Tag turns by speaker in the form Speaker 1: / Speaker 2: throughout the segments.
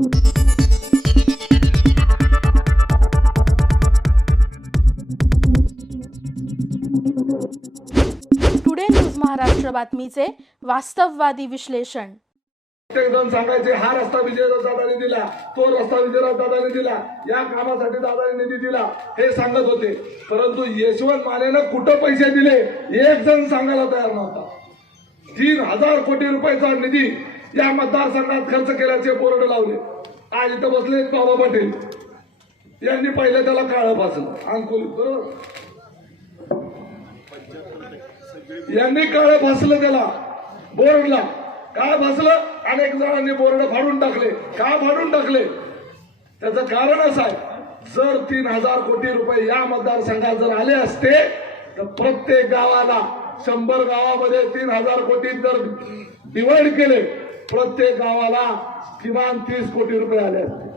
Speaker 1: Today news Maharashtra बातमीचे वास्तववादी विश्लेषण
Speaker 2: प्रत्येक जण सांगायचे हा रस्ता विजयराव दादाने दिला तो रस्ता विजयराव दादाने दिला या कामासाठी दादाने निधी दिला हे सांगत होते. परंतु यशवंत मानेनं कुठं पैसे दिले एक जण सांगायला तयार नव्हता. तीन हजार कोटी रुपयाचा निधी या मतदारसंघात खर्च केल्याचे बोर्ड लावले. आज इथं बसले बाबा पटेल. यांनी पहिले त्याला काळं फासलं अंकुल बरोबर? यांनी काळं फासलं त्याला बोर्डला. काय फासलं अनेक जणांनी बोर्ड फाडून टाकले. का फाडून टाकले? त्याचं कारण असं आहे जर तीन हजार कोटी रुपये या मतदारसंघात जर आले असते तर प्रत्येक गावाला शंभर गावामध्ये तीन हजार कोटी जर डिवाइड केले प्रत्येक गावाला किमान तीस कोटी रुपये आले असते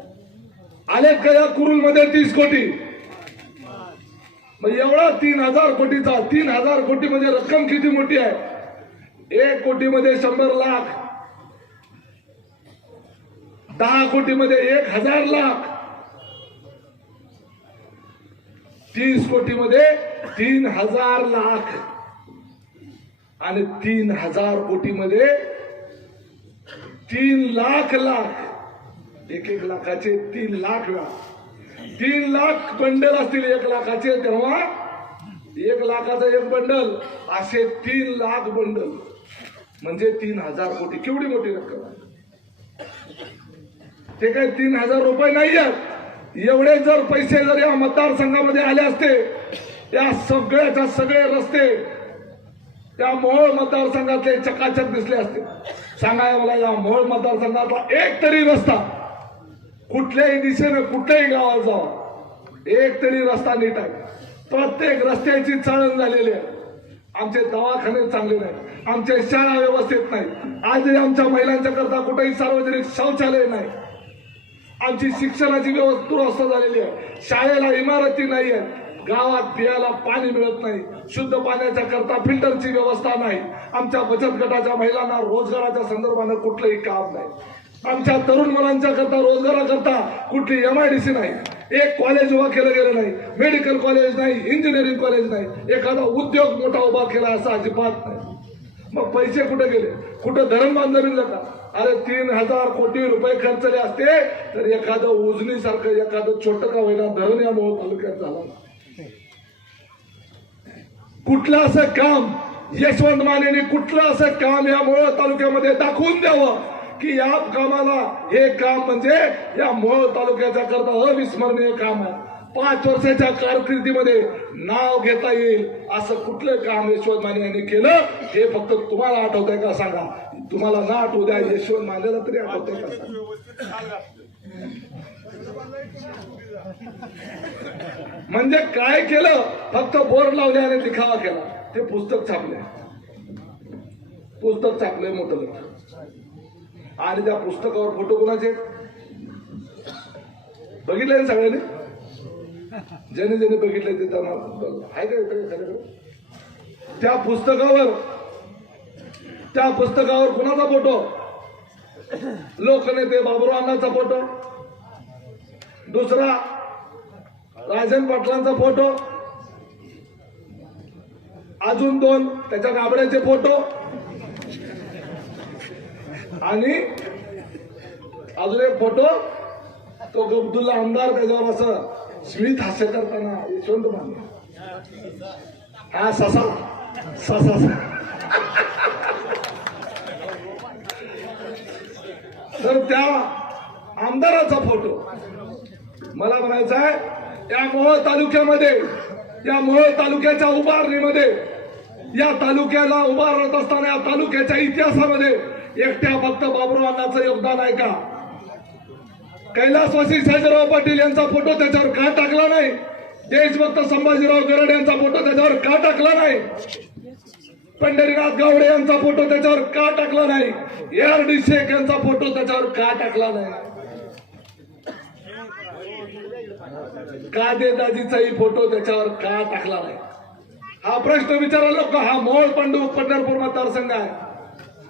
Speaker 2: आले का या कुरुलमध्ये तीस कोटी? मग एवढा तीन हजार कोटीचा तीन हजार कोटी म्हणजे रक्कम किती मोठी आहे? एक कोटीमध्ये शंभर लाख. दहा कोटीमध्ये एक हजार लाख. तीस कोटीमध्ये तीन हजार लाख. आणि तीन हजार कोटीमध्ये तीन लाख लाख एक एक लाखाचे तीन लाख वेळा. तीन लाख बंडल असतील एक लाखाचे तेव्हा एक लाखाचं एक बंडल असे तीन लाख बंडल. म्हणजे तीन हजार कोटी. केवढी मोठी रक्कम आहे? ते काय तीन हजार रुपये नाही आहेत? एवढे जर पैसे जर या मतदारसंघामध्ये आले असते या सगळ्याच्या सगळे रस्ते त्या मोहोळ मतदारसंघातले चकाचक दिसले असते. सांगाय मला या मोहोळ मतदारसंघाचा एक तरी रस्ता कुठल्याही दिशेनं कुठल्याही गावात जावा. एक तरी रस्ता नीट आहे. प्रत्येक रस्त्याची चाळण झालेली आहे. आमचे दवाखाने चांगले नाही आमच्या शाळा व्यवस्थित नाही आजही आमच्या महिलांच्या करता कुठेही सार्वजनिक शौचालय नाही. आमची शिक्षणाची व्यवस्था दुरवस्था झालेली आहे. शाळेला इमारती नाही आहेत. गावात पियाला पाणी मिळत नाही. शुद्ध पाण्याच्या करता फिल्टरची व्यवस्था नाही. आमच्या बचत गटाच्या महिलांना रोजगाराच्या संदर्भानं कुठलंही काम नाही. आमच्या तरुण मुलांच्या करता रोजगाराकरता कुठली एम आय डी सी नाही. एक कॉलेज उभा केलं गेलं नाही. मेडिकल कॉलेज नाही इंजिनिअरिंग कॉलेज नाही. एखादा उद्योग मोठा उभा केला असा अजिबात नाही. मग पैसे कुठे गेले? कुठं धरण बांधलं का? अरे तीन हजार कोटी रुपये खर्चले असते तर एखादं उजनीसारखं एखादं छोटं का होईना धरण या मोहोळ तालुक्यात झालं. कुठलं असं काम यशवंत मानेने कुठलं असं काम या मोहोळ तालुक्यामध्ये दाखवून द्यावं की या कामाला हे काम म्हणजे या मोहोळ तालुक्याच्या करता अविस्मरणीय काम आहे. पाच वर्षाच्या कारकिर्दीमध्ये नाव घेता येईल असं कुठलं काम यशवंत माने यांनी केलं हे फक्त तुम्हाला आठवत आहे का सांगा. तुम्हाला ना आठवू द्या यशवंत मानेला तरी आठवत आहे का सांगा. म्हणजे काय केलं? फक्त बोर्ड लावले आणि दिखावा केला. ते पुस्तक छापले. पुस्तक छापले मोठं लक्ष आणि त्या पुस्तकावर फोटो कोणाचे बघितले ना सगळ्यांनी? ज्याने ज्याने बघितले ते त्यांना आहे का इकडे त्या पुस्तकावर त्या पुस्तकावर कुणाचा फोटो? लोकनेते बाबुरावांचा फोटो. दुसरा राजन पाटलांचा फोटो. अजून दोन त्याच्या गाबड्याचे फोटो. आणि अजून एक फोटो. तो गब्दुल्ला आमदार त्याच्यावर असं स्मित हास्य करताना यशवंत मान हा ससा ससा. तर त्या आमदाराचा फोटो. मला म्हणायचा आहे या मोहोळ तालुक्यामध्ये या मोहोळ तालुक्याच्या उभारणीमध्ये या तालुक्याला उभारत असताना या तालुक्याच्या इतिहासामध्ये एकट्या फक्त बाबुरावांचं योगदान आहे का? कैलासवासी साजराव पाटील यांचा फोटो त्याच्यावर का टाकला नाही? देशभक्त संभाजीराव गरड यांचा फोटो त्याच्यावर का टाकला नाही? पंढरीनाथ गावडे यांचा फोटो त्याच्यावर का टाकला नाही? ए आर डी शेख यांचा फोटो त्याच्यावर का टाकला नाही? कादेदाजीचाही फोटो त्याच्यावर का टाकला नाही. हा प्रश्न विचारायला लोक हा मोळ पंडू पंढरपूर मतदारसंघ आहे.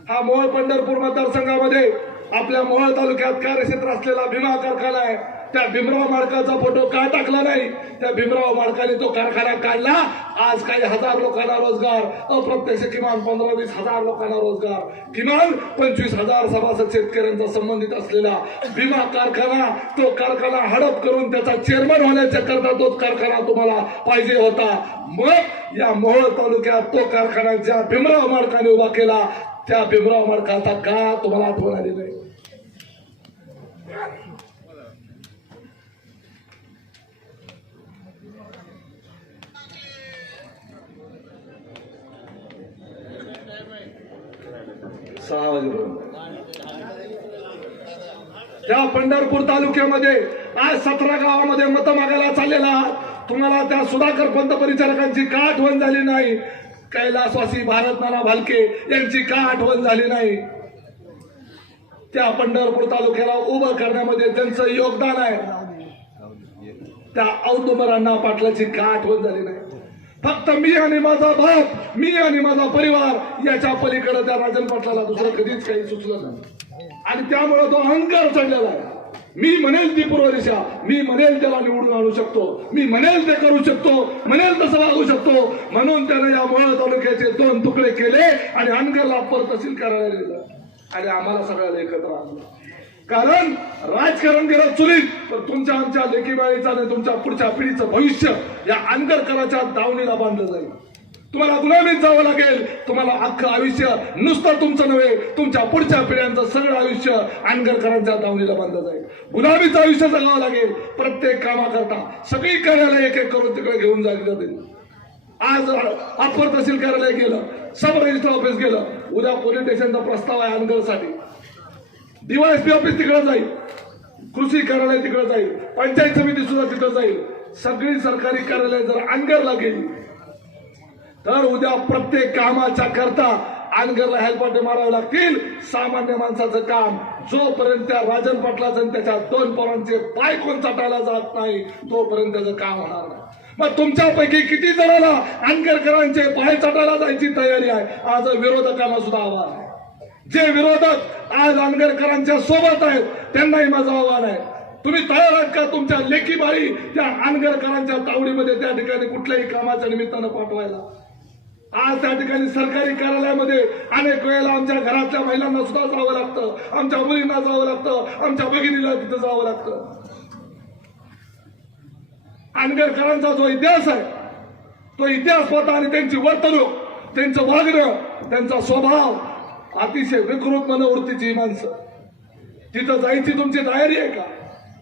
Speaker 2: हा मोळ पंढरपूर मतदारसंघामध्ये आपल्या मोहळ तालुक्यात कार्यक्षेत्र असलेला भीमा कारखाना आहे. त्या भीमराव माडकाचा फोटो का टाकला नाही? त्या भीमराव माडकाने तो कारखाना काढला. आज काही हजार लोकांना रोजगार अप्रत्यक्ष किमान पंधरा वीस हजार लोकांना रोजगार किमान पंचवीस हजार सभासद शेतकऱ्यांचा संबंधित असलेला भीमा कारखाना तो कारखाना हडप करून त्याचा चेअरमन होण्याच्या करता तोच कारखाना तुम्हाला पाहिजे होता. मग या मोहोळ तालुक्यात तो कारखाना ज्या भीमराव माडकाने उभा केला. त्या भीमराव माडकाचा का तुम्हाला आठवण आली नाही? सहा वाजेपर्यंत त्या पंढरपूर तालुक्यामध्ये आज सतरा गावामध्ये मत मागायला चाललेला आहात. तुम्हाला त्या सुधाकर पंत परिचारकांची का आठवण झाली नाही? कैलासवासी भारत नाना भालके यांची का आठवण झाली नाही? त्या पंढरपूर तालुक्याला उभं करण्यामध्ये त्यांचं योगदान आहे. त्या औदुंबरांना पाटलाची का आठवण झाली नाही? फक्त मी आणि माझा बाप मी आणि माझा परिवार याच्या पलीकडे त्या राजन पाटलाला दुसरं कधीच काही सुचलं नाही. आणि त्यामुळे तो अहंकार चढलेला आहे. मी म्हणेल ती पूर्व दिशा मी म्हणेल त्याला निवडून आणू शकतो मी म्हणेल ते करू शकतो म्हणेल तसं वागू शकतो. म्हणून त्याने या मोळ तालुक्याचे दोन तुकडे केले आणि अनगरला पर तहसील करायला दिलं आणि आम्हाला सगळ्याला एकत्र आणलं. कारण राजकारण गेलं चुलीत. पण तुमच्या आमच्या लेखीबाळीचं आणि तुमच्या पुढच्या पिढीचं भविष्य या आंदरकराच्या दावणीला बांधलं जाईल. तुम्हाला गुलामीत जावं लागेल. तुम्हाला अख्खं आयुष्य नुसतं तुमचं नव्हे तुमच्या पुढच्या पिढ्यांचं सगळं आयुष्य आंगरकरांच्या दावणीला बांधलं जाईल. गुलामीचं आयुष्य जगावं लागेल. प्रत्येक कामाकरता सगळी कार्यालय एक एक करून तिकडे घेऊन जाईल जातील आज अप्पर तहसील कार्यालय गेलं सब रजिस्टर ऑफिस गेलं. उद्या पोलीस स्टेशनचा प्रस्ताव आहे अनगरसाठी डीवायएसपी ऑफिस तिकडे जाईल. कृषी कार्यालय तिकडे जाईल. पंचायत समिती सुद्धा तिथं जाईल. सगळी सरकारी कार्यालय जर अनगरला गेली तर उद्या प्रत्येक कामाच्या करता अनगरला हेल्पाटे मारावे लागतील. सामान्य माणसाचं काम जोपर्यंत त्या राजन पाटलाचं त्याच्या दोन पोरांचे पाय कोण चाटायला जात नाही तोपर्यंत त्याचं काम होणार नाही. मग तुमच्यापैकी किती जणांना अनगरकरांचे पाय चाटायला जायची तयारी आहे? आज विरोधकांना सुद्धा आवाज आहे जे विरोधक आज अनगरकरांच्या सोबत आहेत त्यांनाही माझं आव्हान आहे. तुम्ही तयार आहात का तुमच्या लेखी बाळी त्या अनगरकरांच्या तावडीमध्ये त्या ठिकाणी कुठल्याही कामाच्या निमित्तानं पाठवायला? आज त्या ठिकाणी सरकारी कार्यालयामध्ये अनेक वेळेला आमच्या घरातल्या महिलांना सुद्धा जावं लागतं आमच्या मुलींना जावं लागतं आमच्या भगिनीला तिथं जावं लागतं. अनगरकरांचा जो इतिहास आहे तो इतिहास होता आणि त्यांची वर्तणूक त्यांचं वागणं त्यांचा स्वभाव अतिशय विकृत मनोवृत्तीची ही माणसं. तिथं जायची तुमची तयारी आहे का?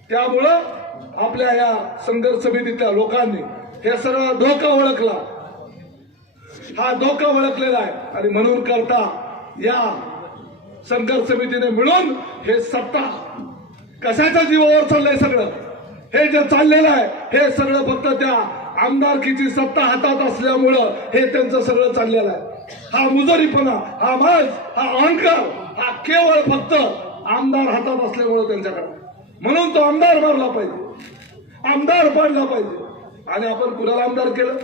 Speaker 2: त्यामुळं आपल्या या संघर्ष समितीतल्या लोकांनी हे सर्व धोका ओळखला. हा धोका ओळखलेला आहे. आणि म्हणून करता या संघर्ष समितीने मिळून हे सत्ता कशाच्या जीवावर चाललंय सगळं? हे जे चाललेलं आहे हे सगळं फक्त त्या आमदारकीची सत्ता हातात असल्यामुळं हे त्यांचं सगळं चाललेलं आहे. हा मुजरीपणा हा माज हा अहंकार हा केवळ फक्त आमदार हातात असल्यामुळे त्यांच्याकडे. म्हणून तो आमदार मारला पाहिजे. आमदार पाडला पाहिजे. आणि आपण कुणाला आमदार केलं?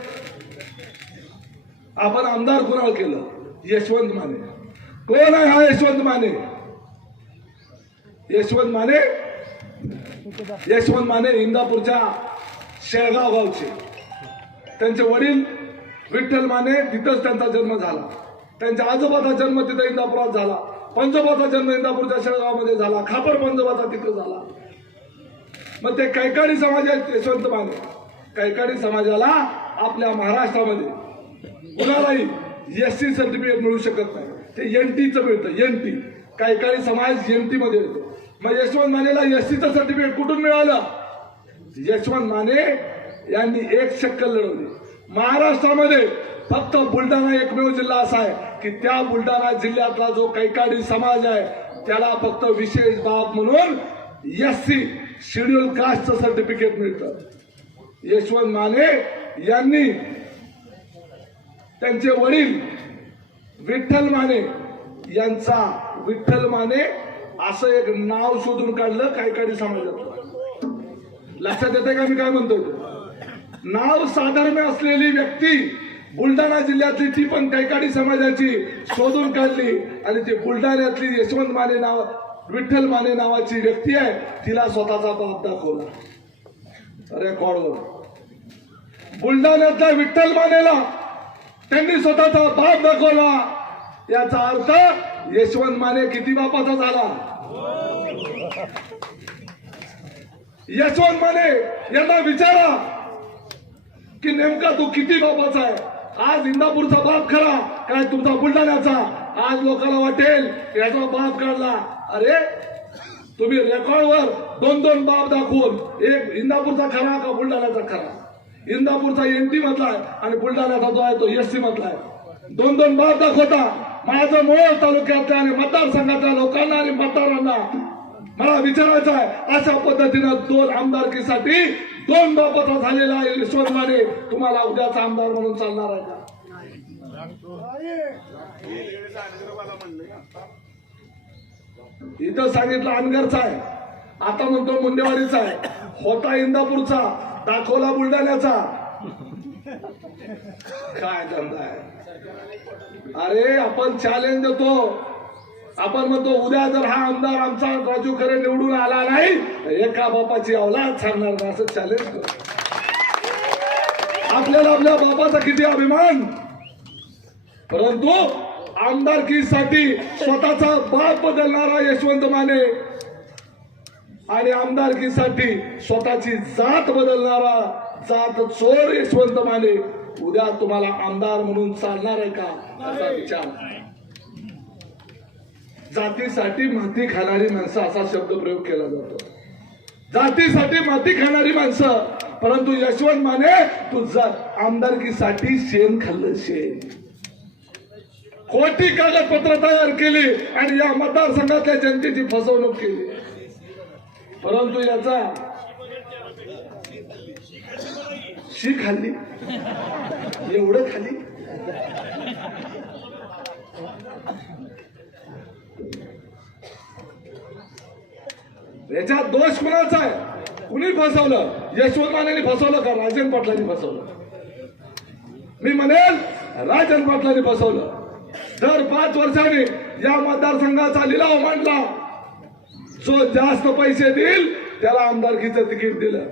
Speaker 2: आपण आमदार कुणाला केलं? यशवंत माने. कोण आहे हा यशवंत माने? यशवंत माने? यशवंत माने इंदापूरच्या शेळगाव गावचे. त्यांचे वडील विठ्ठल माने तिथंच त्यांचा जन्म झाला. त्यांच्या आजोबाचा जन्म तिथं इंदापुरात झाला. पंजोबाचा जन्म इंदापूरच्या शेळगावमध्ये झाला. खापर पंजोबाचा तिथं झाला. मग ते कैकाडी समाज आहेत यशवंत माने. कैकाडी समाजाला आपल्या महाराष्ट्रामध्ये कुणालाही एस सी सर्टिफिकेट मिळू शकत नाही. ते एन टीचं मिळतं एन टी कैकाडी समाज एन टीमध्ये येतो. मग यशवंत मानेला एस सीचं सर्टिफिकेट कुठून मिळालं? यशवंत माने यांनी एक शक्कल लढवली. महाराष्ट्रामध्ये फक्त बुलढाणा एकमेव जिल्हा असा आहे की त्या बुलढाणा जिल्ह्यातला जो कैकाडी समाज आहे त्याला फक्त विशेष बाब म्हणून एस सी शेड्यूल कास्टचं सर्टिफिकेट मिळतं. यशवंत माने यांनी त्यांचे वडील विठ्ठल माने यांचा विठ्ठल माने असं एक नाव शोधून काढलं कैकाडी समाजात लक्षात येते का मी काय म्हणतो नाव साधर्म्य असलेली व्यक्ती बुलढाणा जिल्ह्यातली ती पण कैकाडी समाजाची शोधून काढली. आणि ती बुलढाण्यातली यशवंत माने नाव विठ्ठल माने नावाची व्यक्ती आहे तिला स्वतःचा बाप दाखवला. रेकॉर्डवर बुलढाण्यातल्या विठ्ठल मानेला त्यांनी स्वतःचा बाप दाखवला. याचा अर्थ यशवंत माने किती बापाचा झाला? यशवंत माने यांना विचारा. की नेमका तू किती बापाचा आहे? आज इंदापूरचा बाप खरा काय तुमचा बुलढाण्याचा? आज लोकांना वाटेल याचा बाप काढला. अरे तुम्ही रेकॉर्डवर दोन दोन बाप दाखवून एक इंदापूरचा खरा का बुलढाण्याचा खरा? इंदापूरचा एनटी मधला आहे आणि बुलढाण्याचा जो आहे तो एसटी मधला आहे. दोन दोन बाप दाखवता. माझ्या मोळ तालुक्यातल्या आणि मतदारसंघातल्या लोकांना आणि मतदारांना मला विचारायचं आहे अशा पद्धतीनं दोन आमदारकीसाठी दोन बापाचा झालेला यशवंत माने तुम्हाला उद्याचा आमदार म्हणून चालणार आहे का? इथं सांगितलं अनगरचा आहे. आता म्हणतो मुंडेवाडीचा आहे. होता इंदापूरचा दाखवला बुलढाण्याचा. काय धंदा आहे? अरे आपण चॅलेंज देतो. आपण म्हणतो उद्या जर हा आमदार आमचा राजू खरे निवडून आला नाही एका बापाची अवलाद सांगणार नाही. असं चॅलेंज करतो. आपल्याला आपल्या बापाचा किती अभिमान? परंतु आमदारकीसाठी स्वतःचा बाप बदलणारा यशवंत माने आणि आमदारकीसाठी स्वतःची जात बदलणारा जात चोर यशवंत माने उद्या तुम्हाला आमदार म्हणून चालणार आहे का? असा विचार. जातीसाठी माती खाणारी माणसं असा शब्द प्रयोग केला जातो. जातीसाठी माती खाणारी माणसं परंतु यशवंत माने तू जात आमदारकीसाठी शेण खाल्लं शेण. खोटी कागदपत्र तयार केली आणि या मतदारसंघातल्या जनतेची फसवणूक केली. परंतु याचा शी खाल्ली? एवढं खाली याच्यात दोष कुणाचा आहे? कुणी फसवलं? यशवंत मानेने फसवलं का राजन पाटलांनी फसवलं? मी म्हणेल राजन पाटलांनी फसवलं. दर पाच वर्षांनी या मतदारसंघाचा लिलाव मांडला. जो जास्त पैसे देईल त्याला आमदारकीचं तिकीट दिलं.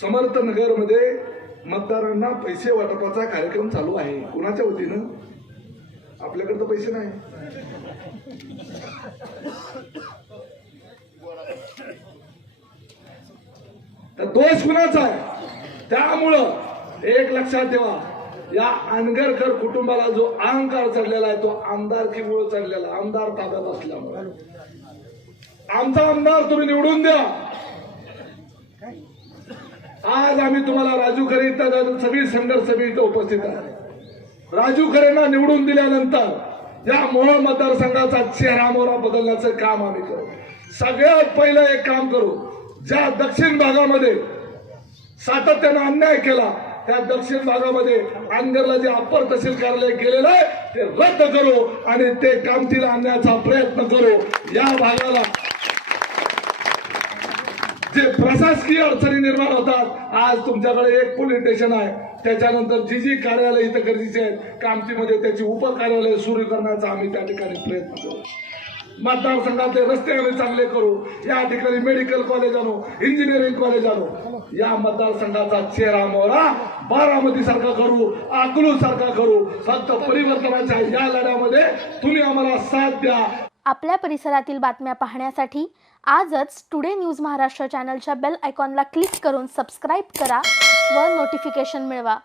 Speaker 2: समर्थनगरमध्ये मतदारांना पैसे वाटपाचा कार्यक्रम चालू आहे. कुणाच्या वतीनं? आपल्याकडे तर पैसे नाही. तर दोष कुणाचा आहे? त्यामुळं एक लक्षात ठेवा या अनगरकर कुटुंबाला जो अहंकार चढलेला आहे तो आमदारकीमुळे चढलेला आहे. आमदार ताब्यात असल्यामुळे. आमचा आमदार तुम्ही निवडून द्या. आज आम्ही तुम्हाला राजू खरे इथं सगळी संघर्ष सभे इथं उपस्थित आहे. राजू खरेंना निवडून दिल्यानंतर या मोहोळ मतदारसंघाचा चेहरा मोहरा बदलण्याचं काम आम्ही करू. सगळ्यात पहिलं एक काम करू. ज्या दक्षिण भागामध्ये सातत्यानं अन्याय केला त्या दक्षिण भागामध्ये अंगरला जे अप्पर तहसील कार्यालय केलेलं आहे ते रद्द करू आणि ते कामतीला आणण्याचा प्रयत्न करू. या भागाला जे प्रशासकीय अडचणी निर्माण होतात आज तुमच्याकडे एक पोलीस स्टेशन आहे. त्याच्यानंतर जी जी कार्यालय इथं गरजेचे आहेत कामतीमध्ये त्याची उपकार्यालय सुरू करण्याचा आम्ही त्या ठिकाणी प्रयत्न करू. मतदारसंघातले रस्ते आम्ही चांगले करू. या ठिकाणी मेडिकल कॉलेज आणू इंजिनिअरिंग कॉलेज आणू. या मतदारसंघाचा चेहरा मोहरा बारामती सारखा करू अकलू सारखा करू. फक्त परिवर्तनाच्या या लढ्यामध्ये तुम्ही आम्हाला साथ द्या.
Speaker 1: आपल्या परिसरातील बातम्या पाहण्यासाठी आजच टुडे न्यूज महाराष्ट्र चॅनलच्या बेल आयकॉनला क्लिक करून सबस्क्राईब करा व नोटिफिकेशन मिळवा.